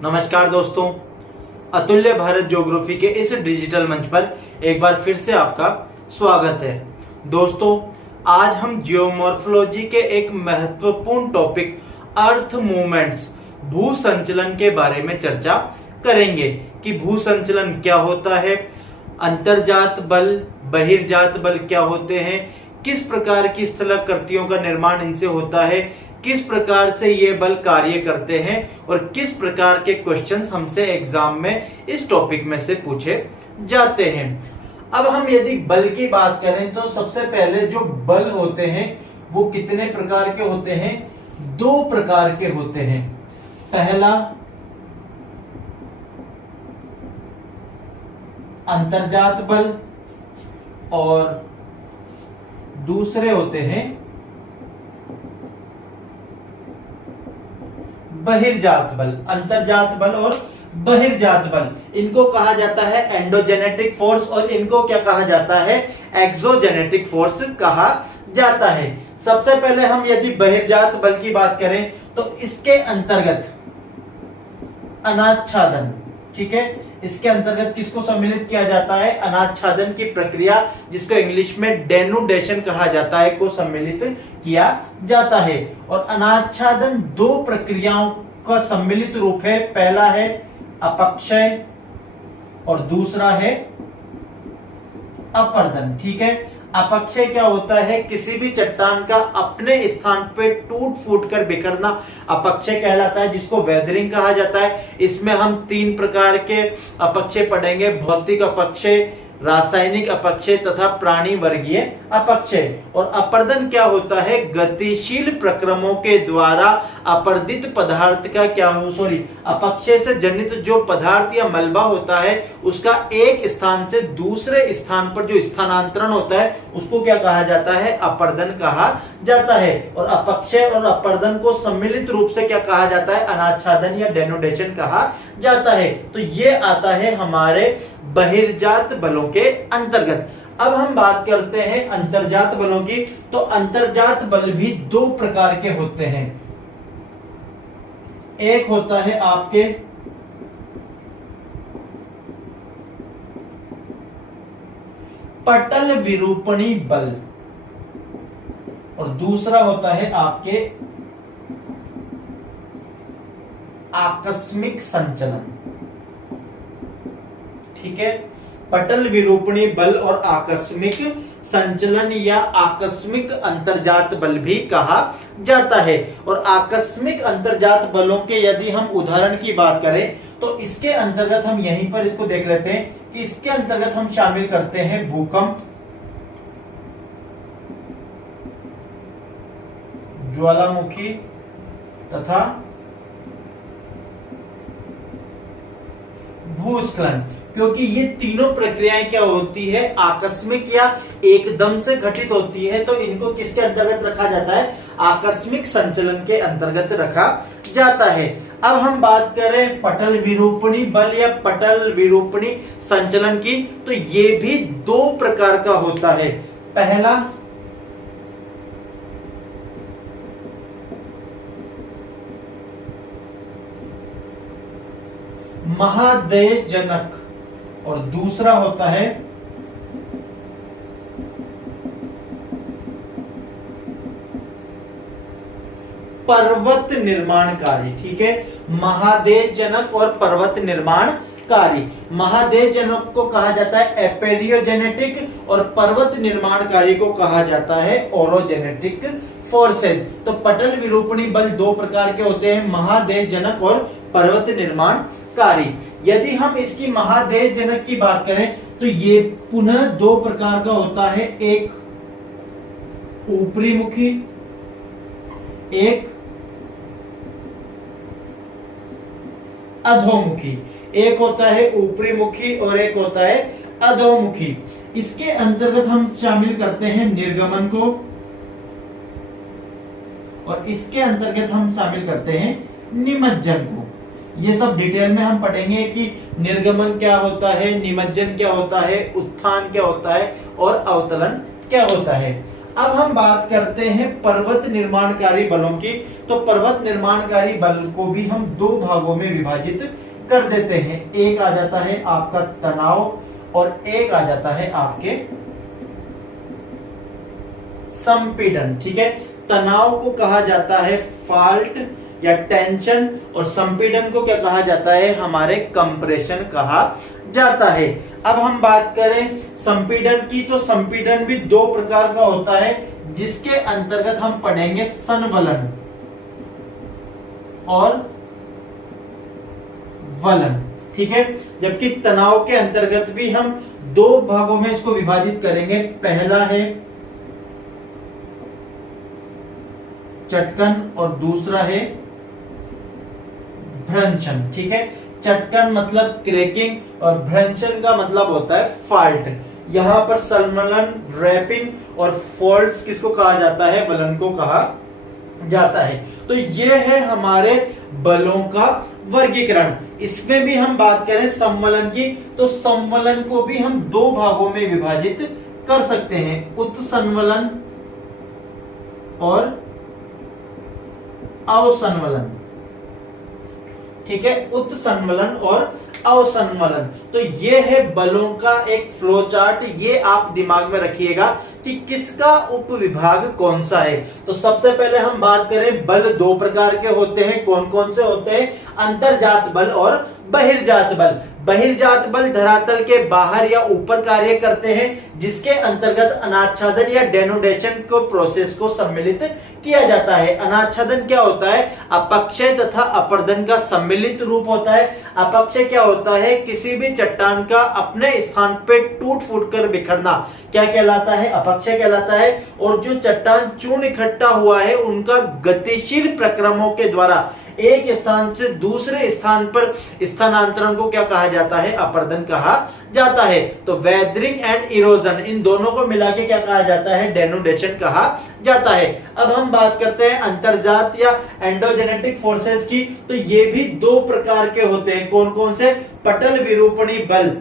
नमस्कार दोस्तों, अतुल्य भारत ज्योग्राफी के इस डिजिटल मंच पर एक बार फिर से आपका स्वागत है। दोस्तों, आज हम जियोमॉर्फोलॉजी के एक महत्वपूर्ण टॉपिक अर्थ मूवमेंट्स भू संचलन के बारे में चर्चा करेंगे कि भू संचलन क्या होता है, अंतर्जात बल, बहिर्जात बल क्या होते हैं, किस प्रकार की स्थलाकृतियों का निर्माण इनसे होता है, किस प्रकार से ये बल कार्य करते हैं और किस प्रकार के क्वेश्चंस हमसे एग्जाम में इस टॉपिक में से पूछे जाते हैं। अब हम यदि बल की बात करें तो सबसे पहले जो बल होते हैं वो कितने प्रकार के होते हैं? दो प्रकार के होते हैं। पहला अंतर्जात बल और दूसरे होते हैं बहिर्जात बल। अंतर्जात बल और बहिर्जात बल, इनको कहा जाता है एंडोजेनेटिक फोर्स और इनको क्या कहा जाता है? एक्सोजेनेटिक फोर्स कहा जाता है। सबसे पहले हम यदि बहिर्जात बल की बात करें तो इसके अंतर्गत अनाच्छादन, ठीक है, इसके अंतर्गत किसको सम्मिलित किया जाता है? अनाच्छादन की प्रक्रिया, जिसको इंग्लिश में डेनुडेशन कहा जाता है, को सम्मिलित किया जाता है। और अनाच्छादन दो प्रक्रियाओं का सम्मिलित रूप है। पहला है अपक्षय और दूसरा है अपर्दन, ठीक है। अपक्षय क्या होता है? किसी भी चट्टान का अपने स्थान पे टूट फूट कर बिखरना अपक्षय कहलाता है, जिसको वेदरिंग कहा जाता है। इसमें हम तीन प्रकार के अपक्षय पढ़ेंगे: भौतिक अपक्षय, रासायनिक अपक्षय तथा प्राणी वर्गीय अपक्षय। और अपर्दन क्या होता है? गतिशील प्रक्रमों के द्वारा अपर्दित पदार्थ का अपक्षय से जनित जो पदार्थ या मलबा होता है उसका एक स्थान से दूसरे स्थान पर जो स्थानांतरण होता है उसको क्या कहा जाता है? अपर्दन कहा जाता है। और अपक्षय और अपर्दन को सम्मिलित रूप से क्या कहा जाता है? अनाच्छादन या डेनुडेशन कहा जाता है। तो ये आता है हमारे बहिर्जात बलों के अंतर्गत। अब हम बात करते हैं अंतर्जात बलों की। तो अंतर्जात बल भी दो प्रकार के होते हैं। एक होता है आपके पटल विरूपणी बल और दूसरा होता है आपके आकस्मिक संचलन, ठीक है। पटल विरूपणी बल और आकस्मिक संचलन या आकस्मिक अंतर्जात बल भी कहा जाता है। और आकस्मिक अंतर्जात बलों के यदि हम उदाहरण की बात करें तो इसके अंतर्गत हम यहीं पर इसको देख लेते हैं कि इसके अंतर्गत हम शामिल करते हैं भूकंप, ज्वालामुखी तथा भूस्खलन। क्योंकि ये तीनों प्रक्रियाएं क्या होती है? आकस्मिक या एकदम से घटित होती है, तो इनको किसके अंतर्गत रखा जाता है? आकस्मिक संचलन के अंतर्गत रखा जाता है। अब हम बात करें पटल विरूपणी बल या पटल विरूपणी संचलन की, तो ये भी दो प्रकार का होता है। पहला महादेश जनक और दूसरा होता है पर्वत निर्माणकारी, ठीक है। महादेश जनक और पर्वत निर्माणकारी। महादेश जनक को कहा जाता है एपेरियोजेनेटिक और पर्वत निर्माणकारी को कहा जाता है ओरोजेनेटिक फोर्सेस। तो पटल विरूपणी बल दो प्रकार के होते हैं, महादेश जनक और पर्वत निर्माणकारी। यदि हम इसकी महादेश जनक की बात करें तो ये पुनः दो प्रकार का होता है, एक ऊपरी मुखी, एक अधोमुखी। एक होता है ऊपरी मुखी और एक होता है अधोमुखी। इसके अंतर्गत हम शामिल करते हैं निर्गमन को और इसके अंतर्गत हम शामिल करते हैं निमज्जन को। ये सब डिटेल में हम पढ़ेंगे कि निर्गमन क्या होता है, निमज्जन क्या होता है, उत्थान क्या होता है और अवतलन क्या होता है। अब हम बात करते हैं पर्वत निर्माणकारी बलों की। तो पर्वत निर्माणकारी बल को भी हम दो भागों में विभाजित कर देते हैं। एक आ जाता है आपका तनाव और एक आ जाता है आपके संपीड़न। ठीक है, तनाव को कहा जाता है फॉल्ट या टेंशन और संपीड़न को क्या कहा जाता है, हमारे कंप्रेशन कहा जाता है। अब हम बात करें संपीड़न की, तो संपीड़न भी दो प्रकार का होता है, जिसके अंतर्गत हम पढ़ेंगे संवलन और वलन। ठीक है, जबकि तनाव के अंतर्गत भी हम दो भागों में इसको विभाजित करेंगे। पहला है चटकन और दूसरा है भ्रंशन। ठीक है, चटकन मतलब क्रैकिंग और भ्रंशन का मतलब होता है फॉल्ट। यहां पर संवलन, रैपिंग और फॉल्ट्स किसको कहा जाता है, वलन को कहा जाता है। तो ये है हमारे बलों का वर्गीकरण। इसमें भी हम बात करें संवलन की, तो संवलन को भी हम दो भागों में विभाजित कर सकते हैं, उत्संवलन और अवसंवलन। ठीक है, उत्संवलन और अवसंवलन। तो ये है बलों का एक फ्लो चार्ट। ये आप दिमाग में रखिएगा कि किसका उपविभाग कौन सा है। तो सबसे पहले हम बात करें, बल दो प्रकार के होते हैं। कौन कौन से होते हैं, अंतर्जात बल और बहिर्जात बल। बहिर्जात बल धरातल के बाहर या ऊपर कार्य करते हैं, जिसके अंतर्गत अनाच्छादन या डेनोडेशन को प्रोसेस को सम्मिलित किया जाता है। अनाच्छादन क्या होता है, अपक्षय तथा अपर्दन का सम्मिलित रूप होता है। अपक्षय क्या होता है, किसी भी चट्टान का अपने स्थान पे टूट फूट कर बिखरना क्या कहलाता है, अपक्षय कहलाता है। और जो चट्टान चूर्ण इकट्ठा हुआ है, उनका गतिशील प्रक्रमों के द्वारा एक स्थान से दूसरे स्थान पर स्थानांतरण को क्या कहा जाता है, अपर्दन कहा जाता है। तो वेदरिंग एंड इरोजन, इन दोनों को मिला के क्या कहा जाता है, डेनोडेशन कहा जाता है। अब हम बात करते हैं अंतर्जात या एंडोजेनेटिक फोर्सेस की। तो ये भी दो प्रकार के होते हैं। कौन कौन से, पटल विरूपणी बल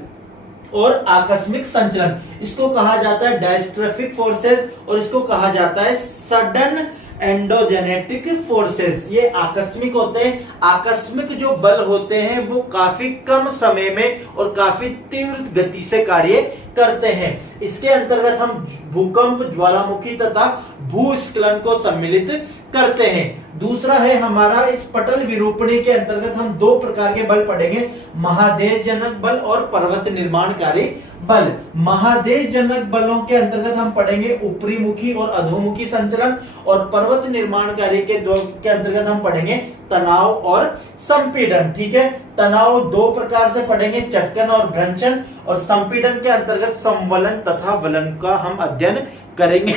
और आकस्मिक संचलन। इसको कहा जाता है डायस्ट्रोफिक फोर्सेस और इसको कहा जाता है सडन एंडोजेनेटिक फोर्सेस। ये आकस्मिक होते हैं। आकस्मिक जो बल होते हैं वो काफी कम समय में और काफी तीव्र गति से कार्य करते हैं। इसके अंतर्गत हम भूकंप, ज्वालामुखी तथा भूस्खलन को सम्मिलित करते हैं। दूसरा है हमारा, इस पटल विरूपणी के अंतर्गत हम दो प्रकार के बल पढ़ेंगे, महादेश जनक बल और पर्वत निर्माणकारी बल। महादेश जनक बलों के अंतर्गत हम पढ़ेंगे ऊपरी मुखी और अधोमुखी संचलन, और पर्वत निर्माणकारी के अंतर्गत हम पढ़ेंगे तनाव और संपीड़न। ठीक है, तनाव दो प्रकार से पढ़ेंगे, चटकन और भ्रंशन, और संपीड़न के अंतर्गत संवलन तथा वलन का हम अध्ययन करेंगे।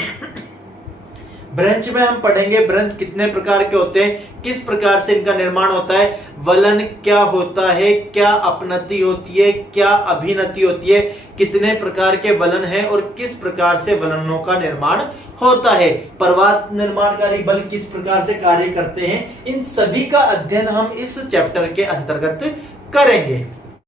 ब्रंच में हम पढ़ेंगे ब्रंच कितने प्रकार के होते हैं, किस प्रकार से इनका निर्माण होता है, वलन क्या होता है, क्या अपनति होती है, क्या अभिनति होती है, कितने प्रकार के वलन हैं और किस प्रकार से वलनों का निर्माण होता है, पर्वत निर्माणकारी बल किस प्रकार से कार्य करते हैं। इन सभी का अध्ययन हम इस चैप्टर के अंतर्गत करेंगे।